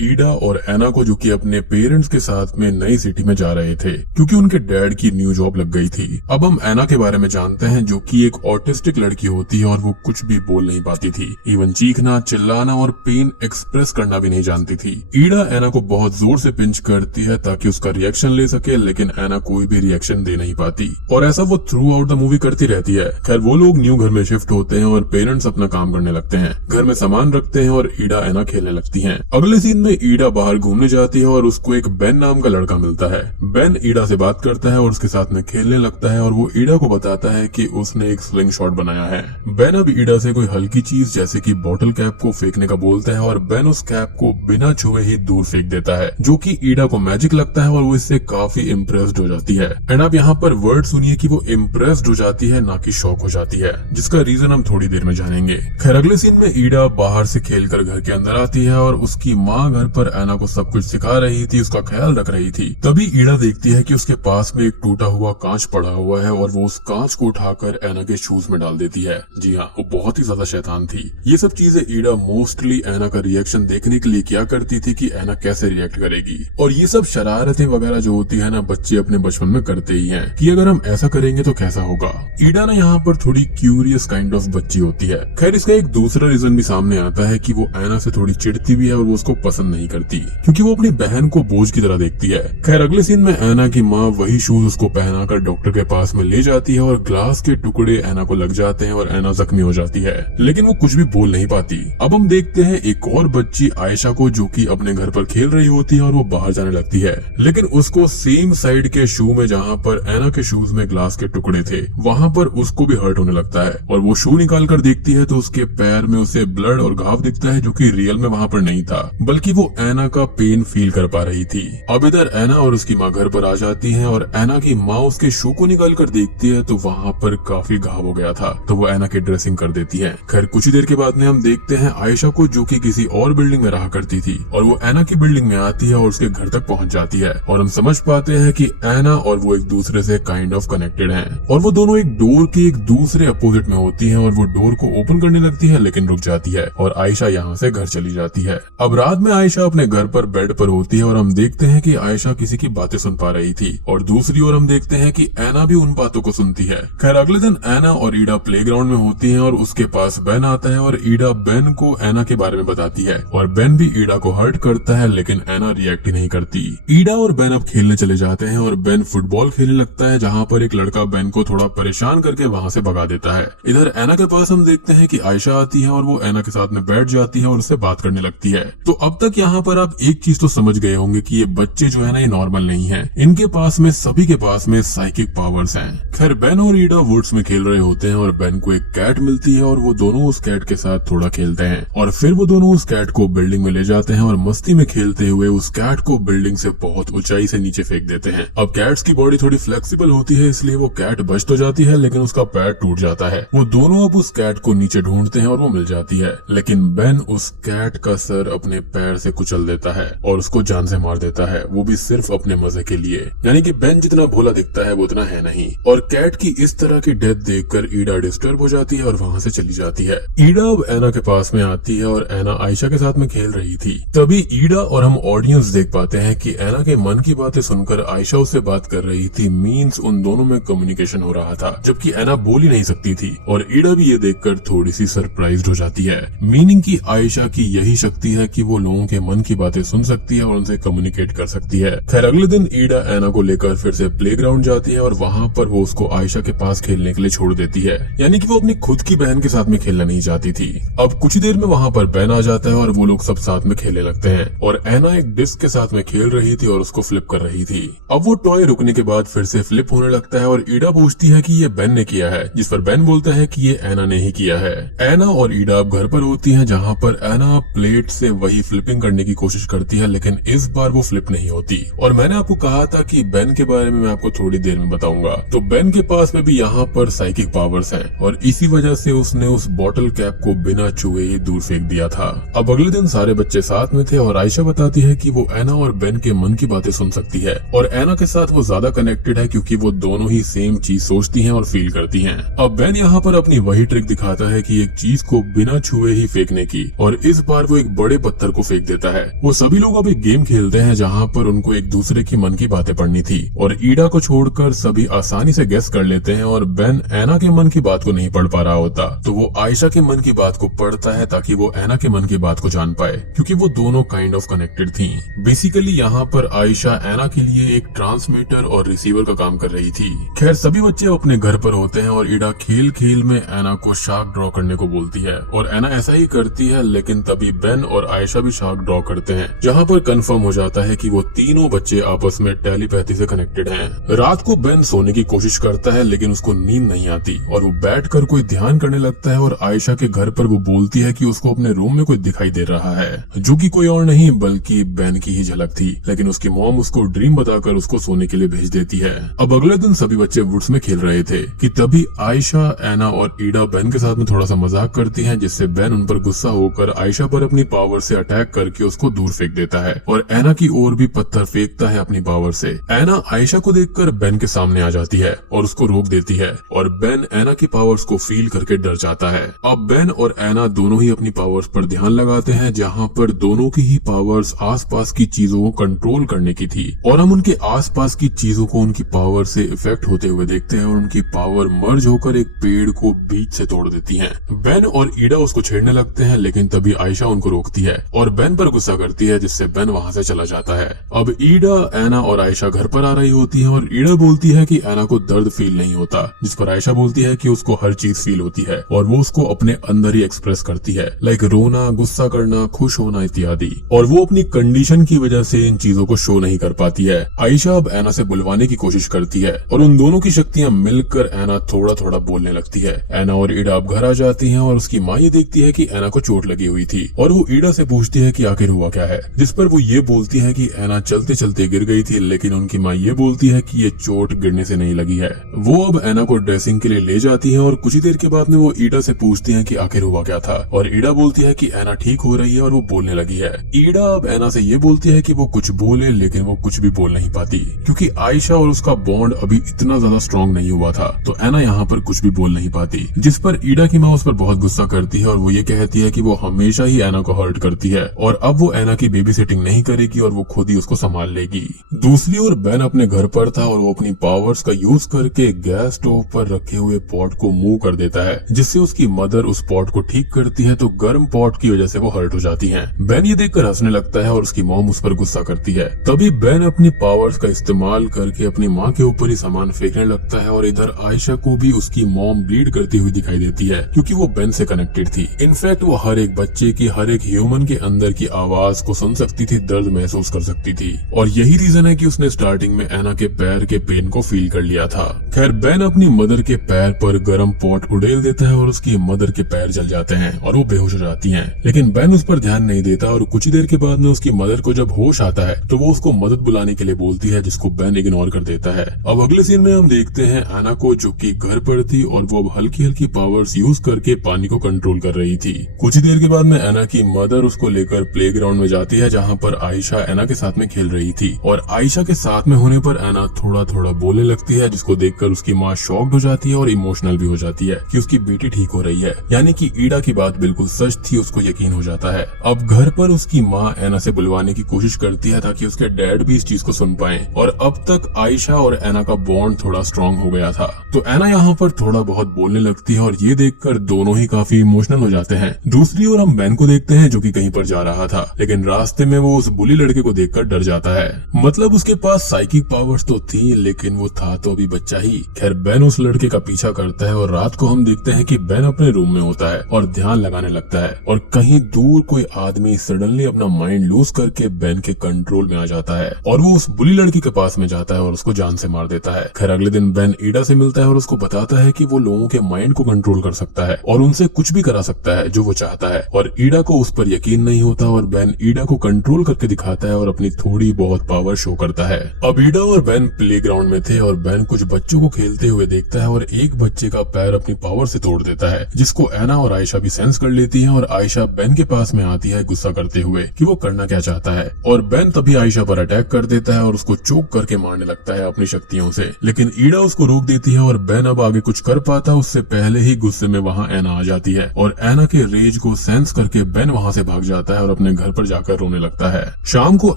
ईडा और एना को, जो कि अपने पेरेंट्स के साथ में नई सिटी में जा रहे थे क्योंकि उनके डैड की न्यू जॉब लग गई थी। अब हम एना के बारे में जानते हैं, जो कि एक ऑटिस्टिक लड़की होती है और वो कुछ भी बोल नहीं पाती थी। इवन चीखना, चिल्लाना और पेन एक्सप्रेस करना भी नहीं जानती थी। ईडा एना को बहुत जोर से पिंच करती है ताकि उसका रिएक्शन ले सके, लेकिन एना कोई भी रिएक्शन दे नहीं पाती और ऐसा वो थ्रू आउट द मूवी करती रहती है। खैर, वो लोग न्यू घर में शिफ्ट होते हैं और पेरेंट्स अपना काम करने लगते हैं, घर में सामान रखते हैं और ईडा एना खेलने लगती है। अगले सीन में ईडा बाहर घूमने जाती है और उसको एक बेन नाम का लड़का मिलता है। बेन ईडा से बात करता है और उसके साथ में खेलने लगता है और वो ईडा को बताता है कि उसने एक स्लिंग शॉट बनाया है। बेन अब ईडा से कोई हल्की चीज जैसे कि बॉटल कैप को फेंकने का बोलता है और बेन उस कैप को बिना छुए ही दूर फेंक देता है, जो कि ईडा को मैजिक लगता है और वो इससे काफी इम्प्रेस्ड हो जाती है। एंड आप यहाँ पर वर्ड सुनिए कि वो इम्प्रेस्ड हो जाती है, ना कि शॉक हो जाती है, जिसका रीजन हम थोड़ी देर में जानेंगे। खैर, अगले सीन में ईडा बाहर से खेलकर घर के अंदर आती है और उसकी माँ घर पर एना को सब कुछ सिखा रही थी, उसका ख्याल रख रही थी। तभी ईडा देखती है कि उसके पास में एक टूटा हुआ कांच पड़ा हुआ है और वो उस कांच को उठाकर एना के शूज में डाल देती है। जी हाँ, वो बहुत ही ज्यादा शैतान थी। ये सब चीजें ईडा मोस्टली एना का रिएक्शन देखने के लिए किया करती थी कि एना कैसे रिएक्ट करेगी। और ये सब शरारतें वगैरह जो होती है ना, बच्चे अपने बचपन में करते ही हैं कि अगर हम ऐसा करेंगे तो कैसा होगा। ईडा ना यहाँ पर थोड़ी क्यूरियस काइंड ऑफ बच्ची होती है। खैर, इसका एक दूसरा रीजन भी सामने आता है कि वो एना से थोड़ी चिढ़ती भी है और वो उसको पसंद नहीं करती क्योंकि वो अपनी बहन को बोझ की तरह देखती है। खैर, अगले सीन में एना की माँ वही शूज उसको पहनाकर डॉक्टर के पास में ले जाती है और ग्लास के टुकड़े एना को लग जाते हैं और एना जख्मी हो जाती है, लेकिन वो कुछ भी बोल नहीं पाती। अब हम देखते हैं एक और बच्ची आयशा को, जो कि अपने घर पर खेल रही होती है और वो बाहर जाने लगती है, लेकिन उसको सेम साइड के शू में जहाँ पर एना के शूज में ग्लास के टुकड़े थे, वहाँ पर उसको भी हर्ट होने लगता है और वो शू निकाल कर देखती है तो उसके पैर में उसे ब्लड और घाव दिखता है, जो कि रियल में वहाँ पर नहीं था, बल्कि वो एना का पेन फील कर पा रही थी। अब इधर एना और उसकी माँ घर पर आ जाती है और एना की माँ उसके शू को निकाल कर देखती है तो वहाँ पर काफी घाव हो गया था, तो वो एना की ड्रेसिंग कर देती है। खैर, कुछ ही देर के बाद में हम देखते हैं आयशा को, जो कि किसी और बिल्डिंग में रहा करती थी, और वो एना की बिल्डिंग में आती है और उसके घर तक पहुँच जाती है और हम समझ पाते हैं कि एना और वो एक दूसरे से काइंड ऑफ कनेक्टेड हैं और वो दोनों एक डोर के एक दूसरे अपोजिट में होती हैं और वो डोर को ओपन करने लगती है, लेकिन रुक जाती है और आयशा यहाँ से घर चली जाती है। अब रात में आयशा अपने घर पर बेड पर होती है और हम देखते हैं कि आयशा किसी की बातें सुन पा रही थी और दूसरी ओर हम देखते हैं कि एना भी उन बातों को सुनती है। खैर, अगले दिन एना और ईडा प्लेग्राउंड में होती हैं और उसके पास बेन आता है और ईडा बेन को एना के बारे में बताती है और बेन भी ईडा को हर्ट करता है, लेकिन एना रिएक्ट ही नहीं करती। ईडा और बेन अब खेलने चले जाते हैं और बेन फुटबॉल खेलने लगता है, जहाँ पर एक लड़का बेन को थोड़ा परेशान करके वहाँ से भगा देता है। इधर एना के पास हम देखते हैं कि आयशा आती है और वो एना के साथ में बैठ जाती है और उससे बात करने लगती है। तो अब तक यहाँ पर आप एक चीज तो समझ गए होंगे कि ये बच्चे जो है ना, ये नॉर्मल नहीं है, इनके पास में, सभी के पास में साइकिक पावर्स हैं। खैर, बेन और ईडा वुड्स में खेल रहे होते हैं और बेन को एक कैट मिलती है और वो दोनों उस कैट के साथ थोड़ा खेलते हैं और फिर वो दोनों उस कैट को बिल्डिंग में ले जाते हैं और मस्ती में खेलते हुए उस कैट को बिल्डिंग से बहुत ऊंचाई से नीचे फेंक देते हैं। अब कैट्स की बॉडी थोड़ी फ्लेक्सिबल होती है, इसलिए वो कैट बच तो जाती है, लेकिन उसका पैर टूट जाता है। वो दोनों अब उस कैट को नीचे ढूंढते हैं और वो मिल जाती है, लेकिन बेन उस कैट का सर अपने पैर से कुचल देता है और उसको जान से मार देता है, वो भी सिर्फ अपने मजे के लिए। यानी कि बेन जितना भोला दिखता है वो उतना है नहीं। और कैट की इस तरह की डेथ देखकर ईडा डिस्टर्ब हो जाती है और वहाँ से चली जाती है। ईडा अब एना के पास में आती है और एना आयशा के साथ में खेल रही थी। तभी ईडा और हम ऑडियंस देख पाते हैं कि एना के मन की बातें सुनकर आयशा उससे बात कर रही थी, मीन्स उन दोनों में कम्युनिकेशन हो रहा था, जबकि एना बोल ही नहीं सकती थी। और ईडा भी ये देखकर थोड़ी सी सरप्राइज्ड हो जाती है, मीनिंग की आयशा की यही शक्ति है कि वो लोगों के मन की बातें सुन सकती है और उनसे कम्युनिकेट कर सकती है। खैर, अगले दिन ईडा एना को लेकर फिर से प्लेग्राउंड जाती है और वहाँ पर वो उसको आयशा के पास खेलने के लिए छोड़ देती है, यानी कि वो अपनी खुद की बहन के साथ में खेलना नहीं चाहती थी। अब कुछ ही देर में वहाँ पर बेन आ जाता है और वो लोग सब साथ में खेलने लगते हैं और एना एक डिस्क के साथ में खेल रही थी और उसको फ्लिप कर रही थी। अब वो टॉय रुकने के बाद फिर से फ्लिप होने लगता है और ईडा पूछती है कि ये बेन ने किया है, जिस पर बेन बोलता है कि ये एना ने ही किया है। एना और ईडा अब घर पर होती है, जहाँ पर एना प्लेट से वही फ्लिपिंग करने की कोशिश करती है, लेकिन इस बार वो फ्लिप नहीं होती। और मैंने आपको कहा था कि बेन के बारे में मैं आपको थोड़ी देर में बताऊंगा। तो बेन के पास में भी यहाँ पर साइकिक पावर्स हैं और इसी वजह से उसने उस बॉटल कैप को बिना छुए ही दूर फेंक दिया था। अब अगले दिन सारे बच्चे साथ में थे और आयशा बताती है कि वो एना और बेन के मन की बातें सुन सकती है और एना के साथ वो ज्यादा कनेक्टेड है क्योंकि वो दोनों ही सेम चीज सोचती हैं और फील करती हैं। अब बेन यहाँ पर अपनी वही ट्रिक दिखाता है कि एक चीज को बिना छुए ही फेंकने की, और इस बार वो एक बड़े पत्थर को फेंक देता है। वो सभी लोग अब एक गेम खेलते हैं जहाँ पर उनको एक दूसरे की मन की बातें पढ़नी थी और ईडा को छोड़कर सभी आसानी से गेस कर लेते हैं और बेन एना के मन की बात को नहीं पढ़ पा रहा होता तो वो आयशा के मन की बात को पढ़ता है ताकि वो एना के मन की बात को जान पाए, क्योंकि वो दोनों काइंड ऑफ कनेक्टेड थी। बेसिकली यहाँ पर आयशा एना के लिए एक ट्रांसमीटर और रिसीवर का काम कर रही थी। खैर सभी बच्चे अपने घर पर होते हैं और ईडा खेल खेल में एना को शार्क ड्रॉ करने को बोलती है और एना ऐसा ही करती है, लेकिन तभी बेन और आयशा भी शार्क ड्रॉ करते हैं, जहाँ पर कंफर्म हो जाता है कि वो तीनों बच्चे आपस में टेलीपैथी से कनेक्टेड हैं। रात को बेन सोने की कोशिश करता है लेकिन उसको नींद नहीं आती और वो बैठकर कोई ध्यान करने लगता है और आयशा के घर पर वो बोलती है कि उसको अपने रूम में कोई दिखाई दे रहा है, जो कि कोई और नहीं बल्कि बेन की ही झलक थी। लेकिन उसकी मॉम उसको ड्रीम बताकर उसको सोने के लिए भेज देती है। अब अगले दिन सभी बच्चे वुड्स में खेल रहे थे कि तभी आयशा, एना और ईडा बेन के साथ में थोड़ा सा मजाक करती हैं, जिससे बेन उन पर गुस्सा होकर आयशा पर अपनी पावर से अटैक करके उसको दूर फेंक देता है और एना की ओर भी पत्थर फेंकता है अपनी पावर से। एना आयशा को देखकर बेन के सामने आ जाती है और उसको रोक देती है और बेन एना की पावर्स को फील करके डर जाता है। अब बेन और एना दोनों ही अपनी पावर्स पर ध्यान लगाते हैं, जहाँ पर दोनों की ही पावर्स आसपास की चीजों को कंट्रोल करने की थी और हम उनके आसपास की चीजों को उनकी पावर से इफेक्ट होते हुए देखते हैं और उनकी पावर मर्ज होकर एक पेड़ को बीच से तोड़ देती है। बेन और ईडा उसको छेड़ने लगते हैं, लेकिन तभी आयशा उनको रोकती है और बेन पर गुस्सा करती है, जिससे बेन वहाँ से चला जाता है। अब ईडा, एना और आयशा घर पर आ रही होती है और ईडा बोलती है कि एना को दर्द फील नहीं होता, जिस पर आयशा बोलती है कि उसको हर चीज फील होती है और वो उसको अपने अंदर ही एक्सप्रेस करती है, लाइक रोना, गुस्सा करना, खुश होना इत्यादि, और वो अपनी कंडीशन की वजह से इन चीजों को शो नहीं कर पाती है। आयशा अब एना से बुलवाने की कोशिश करती है और उन दोनों की शक्तियां मिलकर एना थोड़ा थोड़ा बोलने लगती है। एना और ईडा अब घर आ जाती हैं और उसकी माँ ये देखती है कि एना को चोट लगी हुई थी और वो ईडा से पूछती है कि आखिर हुआ क्या है, जिस पर वो ये बोलती है कि एना चलते चलते गिर गई थी, लेकिन उनकी माँ ये बोलती है कि ये चोट गिरने से नहीं लगी है। वो अब एना को ड्रेसिंग के लिए ले जाती है और कुछ ही देर के बाद में वो ईडा से पूछती है कि आखिर हुआ क्या था और ईडा बोलती है कि एना ठीक हो रही है और वो बोलने लगी है। ईडा अब एना से ये बोलती है कि वो कुछ बोले, लेकिन वो कुछ भी बोल नहीं पाती क्योंकि आयशा और उसका बॉन्ड अभी इतना ज्यादा स्ट्रॉन्ग नहीं हुआ था, तो एना यहाँ पर कुछ भी बोल नहीं पाती, जिस पर ईडा की माँ उस पर बहुत गुस्सा करती है और वो ये कहती है कि वो हमेशा ही एना को हर्ट करती है और अब वो एना की बेबी सिटिंग नहीं करेगी और वो खुद ही उसको संभाल लेगी। दूसरी ओर बेन अपने घर पर था और वो अपनी पावर्स का यूज करके गैस स्टोव पर रखे हुए पॉट को मूव कर देता है, जिससे उसकी मदर उस पॉट को ठीक करती है, तो गर्म पॉट की वजह से वो हर्ट हो जाती हैं। बेन ये देखकर हंसने लगता है और उसकी मॉम उस पर गुस्सा करती है। तभी बेन अपनी पावर्स का इस्तेमाल करके अपनी माँ के ऊपर ही सामान फेंकने लगता है और इधर आयशा को भी उसकी मॉम ब्लीड करती हुई दिखाई देती है, क्योंकि वो बेन से कनेक्टेड थी। इनफैक्ट वो हर एक बच्चे की, हर एक ह्यूमन के अंदर की आवाज को सुन सकती थी, दर्द महसूस कर सकती थी, और यही रीजन है कि उसने स्टार्टिंग में एना के पैर के पेन को फील कर लिया था। खैर बेन अपनी मदर के पैर पर गर्म पॉट उड़ेल देता है और उसकी मदर के पैर जल जाते हैं और वो बेहोश हो जाती हैं। लेकिन बेन उस पर ध्यान नहीं देता और कुछ ही देर के बाद में उसकी मदर को जब होश आता है तो वो उसको मदद बुलाने के लिए बोलती है, जिसको बेन इग्नोर कर देता है। अब अगले सीन में हम देखते हैं एना को, जो कि घर पर थी और वो अब हल्की हल्की पावर्स यूज करके पानी को कंट्रोल कर रही थी। कुछ ही देर के बाद में एना की मदर उसको लेकर प्लेग्राउंड में जाती है, जहाँ पर आयशा एना के साथ में खेल रही थी और आयशा के साथ में होने पर एना थोड़ा थोड़ा बोलने लगती है, जिसको देखकर उसकी माँ शॉक्ड हो जाती है और इमोशनल भी हो जाती है कि उसकी बेटी ठीक हो रही है, यानी कि ईडा की बात बिल्कुल सच थी, उसको यकीन हो जाता है। अब घर पर उसकी माँ एना से बुलवाने की कोशिश करती है ताकि उसके डैड भी इस चीज को सुन पाए, और अब तक आयशा और एना का बॉन्ड थोड़ा स्ट्रॉन्ग हो गया था, तो एना यहाँ पर थोड़ा बहुत बोलने लगती है और ये देखकर दोनों ही काफी इमोशनल हो जाते हैं। दूसरी ओर हम बेन को देखते हैं, जो कि कहीं पर जा रहा था, लेकिन रास्ते में वो उस बुली लड़के को देखकर डर जाता है। मतलब उसके पास साइकिक पावर्स तो थी, लेकिन वो था तो अभी बच्चा ही। खैर बेन उस लड़के का पीछा करता है और रात को हम देखते हैं कि बेन अपने रूम में होता है और ध्यान लगाने लगता है, और कहीं दूर कोई आदमी सडनली अपना माइंड लूज करके बेन के कंट्रोल में आ जाता है और वो उस बुली लड़की के पास में जाता है और उसको जान से मार देता है। खैर अगले दिन बेन ईडा से मिलता है और उसको बताता है कि वो लोगों के माइंड को कंट्रोल कर सकता है और उनसे कुछ भी करा सकता है जो वो चाहता है, और ईडा को उस पर यकीन नहीं होता और बेन ईडा को कंट्रोल करके दिखाता है और अपनी थोड़ी बहुत पावर शो करता है। अब ईडा और बेन प्लेग्राउंड में थे और बेन कुछ बच्चों को खेलते हुए देखता है और एक बच्चे का पैर अपनी पावर से तोड़ देता है, जिसको एना और आयशा भी सेंस कर लेती है और आयशा बेन के पास में आती है गुस्सा करते हुए कि वो करना क्या चाहता है, और बेन तभी आयशा पर अटैक कर देता है और उसको चोक करके मारने लगता है अपनी शक्तियों से, लेकिन ईडा उसको रोक देती है और बेन अब आगे कुछ कर पाता उससे पहले ही गुस्से में वहाँ एना आ जाती है और एना के रेज को सेंस करके बेन वहाँ से भाग जाता है और अपने घर पर जाकर रोने लगता है। शाम को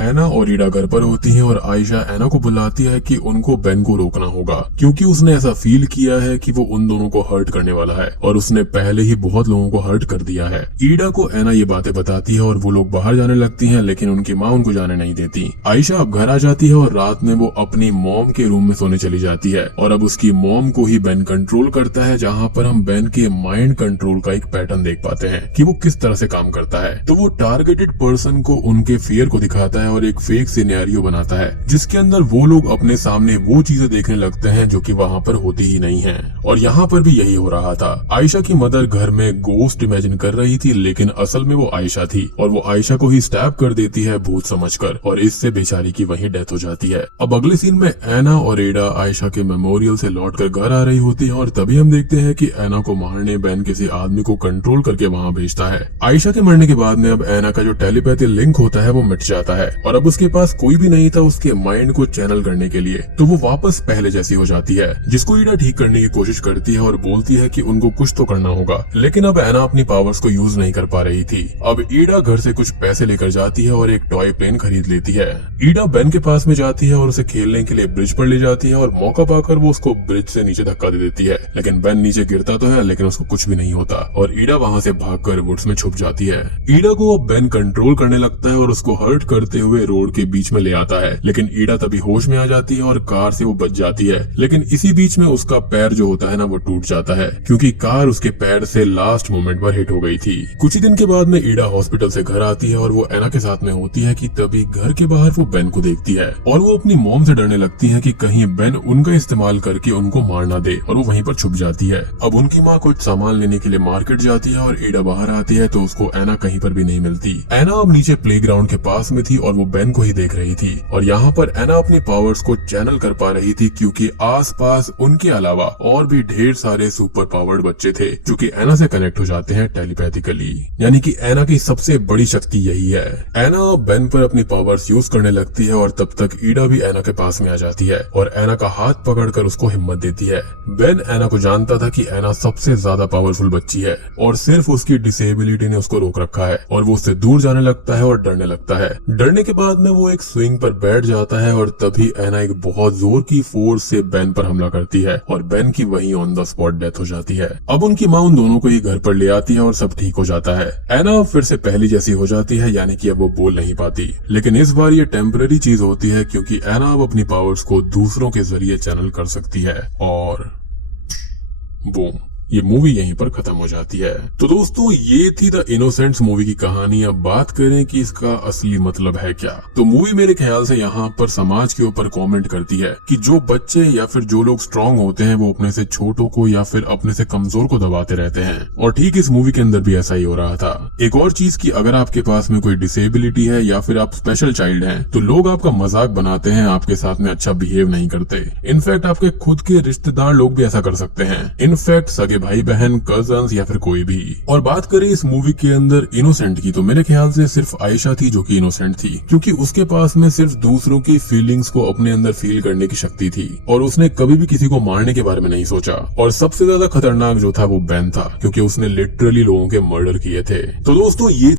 एना और ईडा घर पर होती है और आयशा एना को बुलाती है कि उनको बेन को रोकना होगा, क्योंकि उसने ऐसा फील किया है कि वो उन दोनों को हर्ट करने वाला है और उसने पहले ही बहुत लोगों को हर्ट कर दिया है। ईडा को एना ये बातें बताती है और वो लोग बाहर जाने लगती हैं, लेकिन उनकी माँ उनको जाने नहीं देती। आयशा अब घर आ जाती है और रात में वो अपनी मॉम के रूम में सोने चली जाती है और अब उसकी मॉम को ही बेन कंट्रोल करता है, जहाँ पर हम बेन के माइंड कंट्रोल का एक पैटर्न देख पाते हैं कि वो किस तरह से काम करता है। तो वो टारगेटेड पर्सन को उनके फियर को दिखाता है और एक फेक सिनेरियो बनाता है, जिसके अंदर वो लोग अपने सामने वो चीजें देखने लगते हैं जो कि वहाँ पर होती ही नहीं है। और यहाँ पर भी यही हो रहा था। आयशा की मदर घर में गोस्ट इमेजिन कर रही थी, लेकिन असल में वो आयशा थी और वो आयशा को ही स्टैब कर देती है भूत समझकर, और इससे बेचारी की वहीं डेथ हो जाती है। अब अगले सीन में एना और ईडा आयशा के मेमोरियल से लौटकर घर आ रही होती है और तभी हम देखते हैं कि एना को मारने बेन किसी आदमी को कंट्रोल करके वहाँ भेजता है। आयशा के मरने के बाद में अब एना का जो टेलीपैथी लिंक होता है वो मिट जाता है और अब उसके पास कोई भी नहीं था उसके माइंड को चैनल करने के लिए, तो वो वापस पहले जैसी हो जाती है, जिसको ईडा ठीक करने की कोशिश करती है और बोलती है कि उनको कुछ तो करना होगा। लेकिन अब एना अपनी पावर्स को यूज नहीं कर पा रही थी। अब ईडा घर से कुछ पैसे लेकर जाती है और एक टॉय प्लेन खरीद लेती है। ईडा बेन के पास में जाती है और उसे खेलने के लिए ब्रिज पर ले जाती है और मौका पाकर वो उसको ब्रिज से नीचे धक्का दे देती है, लेकिन बेन नीचे गिरता तो है लेकिन उसको कुछ भी नहीं होता और ईडा वहाँ से भागकर वुड्स में छुप जाती है। ईडा को अब बेन कंट्रोल करने लगता है और उसको हर्ट करते हुए रोड के बीच में ले आता है, लेकिन ईडा तभी होश में आ जाती है और कार से वो बच जाती है। लेकिन इसी बीच में उसका पैर जो होता है ना वो टूट जाता है, क्योंकि कार उसके पैर से लास्ट मोमेंट पर हिट हो गई थी। कुछ ही दिन के बाद में ईडा हॉस्पिटल से घर आती है और वो एना के साथ में होती है कि तभी घर के बाहर वो बेन को देखती है और वो अपनी मॉम से डरने लगती है कि कहीं बेन उनका इस्तेमाल करके उनको मार ना दे, और वो वहीं पर छुप जाती है। अब उनकी माँ कुछ सामान लेने के लिए मार्केट जाती है और ईडा बाहर आती है तो उसको एना कहीं पर भी नहीं मिलती। एना अब नीचे प्लेग्राउंड के पास में थी और वो बेन को ही देख रही थी और यहाँ पर एना अपनी पावर्स को चैनल कर पा रही थी, क्योंकि आसपास उनके अलावा और भी ढेर सारे सुपर पावर्ड बच्चे थे जो कि एना से कनेक्ट हो जाते हैं टेलीपैथिकली। यानी कि एना की सबसे बड़ी शक्ति यही है। एना बेन पर अपनी पावर्स यूज करने लगती है और तब तक ईडा भी एना के पास में आ जाती है और एना का हाथ पकड़कर उसको हिम्मत देती है। बेन एना को जानता था कि एना सबसे ज्यादा पावरफुल बच्ची है और सिर्फ उसकी डिसेबिलिटी ने उसको रोक रखा है, और वो उससे दूर जाने लगता है और डरने लगता है। डरने के बाद में वो एक स्विंग पर बैठ जाता है और तभी एना एक बहुत जोर की फोर्स से बेन पर हमला करती है और बेन की वहीं ऑन द स्पॉट डेथ हो जाती है। अब उनकी माँ उन दोनों को ही घर पर ले आती है और सब ठीक हो जाता है। एना फिर से पहली जैसी हो जाती है, यानी कि अब वो बोल नहीं पाती, लेकिन इस बार ये टेम्पररी चीज होती है क्योंकि एना अब अपनी पावर्स को दूसरों के जरिए चैनल कर सकती है और बूम, ये मूवी यहीं पर खत्म हो जाती है। तो दोस्तों ये थी द इनोसेंट्स मूवी की कहानी। अब बात करें कि इसका असली मतलब है क्या, तो मूवी मेरे ख्याल से यहाँ पर समाज के ऊपर कमेंट करती है कि जो बच्चे या फिर जो लोग स्ट्रांग होते हैं वो अपने से छोटों को या फिर अपने से कमजोर को दबाते रहते हैं, और ठीक इस मूवी के अंदर भी ऐसा ही हो रहा था। एक और चीज की अगर आपके पास में कोई डिसेबिलिटी है या फिर आप स्पेशल चाइल्ड हैं तो लोग आपका मजाक बनाते हैं, आपके साथ में अच्छा बिहेव नहीं करते। इनफैक्ट आपके खुद के रिश्तेदार लोग भी ऐसा कर सकते हैं, इनफैक्ट सगे भाई बहन, कजन्स या फिर कोई भी। और बात करें इस मूवी के अंदर इनोसेंट की, तो मेरे ख्याल से सिर्फ आयशा थी जो कि इनोसेंट थी, क्योंकि उसके पास में सिर्फ दूसरों की फीलिंग्स को अपने अंदर फील करने की शक्ति थी और उसने कभी भी किसी को मारने के बारे में नहीं सोचा। और सबसे ज्यादा खतरनाक जो था वो बेन था, क्योंकि उसने लिटरली लोगों के मर्डर किए थे। तो दोस्तों ये